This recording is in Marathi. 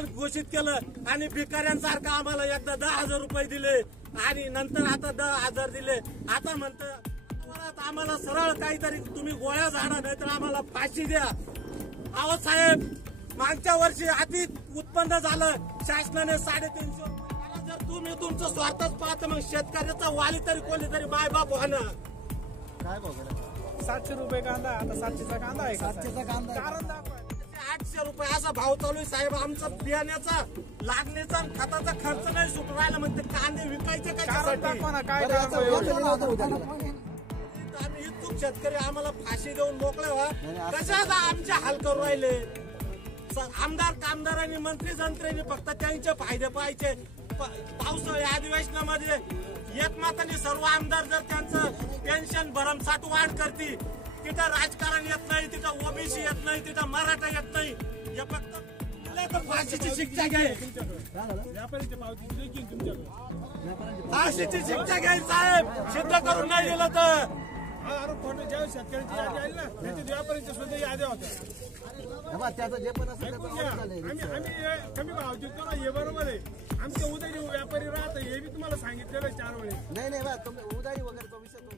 आंदोलन घोषित केलं आणि भिकाऱ्यांसारखं आम्हाला एकदा 10,000 रुपये दिले आणि नंतर आता 10,000 दिले. आता म्हणतं परत आम्हाला सरळ काहीतरी तुम्ही गोळ्या झाडा नाहीतर आम्हाला फाशी द्या. अहो साहेब, मागच्या वर्षी अति उत्पन्न झालं शासनाने 350 रुपये. जर तुम्ही तुमचं स्वार्थच पाहता मग शेतकऱ्याचा वाली तरी कोणीतरी मायबाप होणार. काय बघा 700 रुपये कांदा, आता 700चा कांदा आहे. 700चा कांदा कारण दाखवा. 800 रुपये असा भाव चालू आहे साहेब. आमचा बियाण्याचा लागण्याचा खताचा खर्च नाही सुटू राहिला. म्हणते कांदे विकायचे कारण दाखवा ना काय बरं, कारण याचं आम्ही इच्छुक शेतकरी आम्हाला फाशी देऊन मोकळे व्हा. कशाचा आमचे हाल करू राहिले. आमदार कामदारांनी मंत्री जंत्र्यांनी फक्त त्यांचे फायदे पाहायचे. पावसाळी अधिवेशनामध्ये एकमताने सर्व आमदार जर त्यांचं पेन्शन भरमसाठ वाढ करतील, तिथं राजकारण येत नाही, तिथं ओबीसी येत नाही, तिथं मराठा येत नाही. हे फक्त फाशीची शिक्षा घ्याय, फाशीची शिक्षा घ्याय साहेब. सिद्ध करून नाही दिलं तर शेतकऱ्यांची यादी आली ना, त्याच्या व्यापाऱ्यांच्या सुद्धा याद्या होत्या. त्याचं जे पण असेल आम्ही कमी भाव देतो ना, हे बरोबर आहे. आमचे उदय व्यापारी राहत हे बी तुम्हाला सांगितलेलं 4 वेळेस. नाही उदारी वगैरेचा विषय तो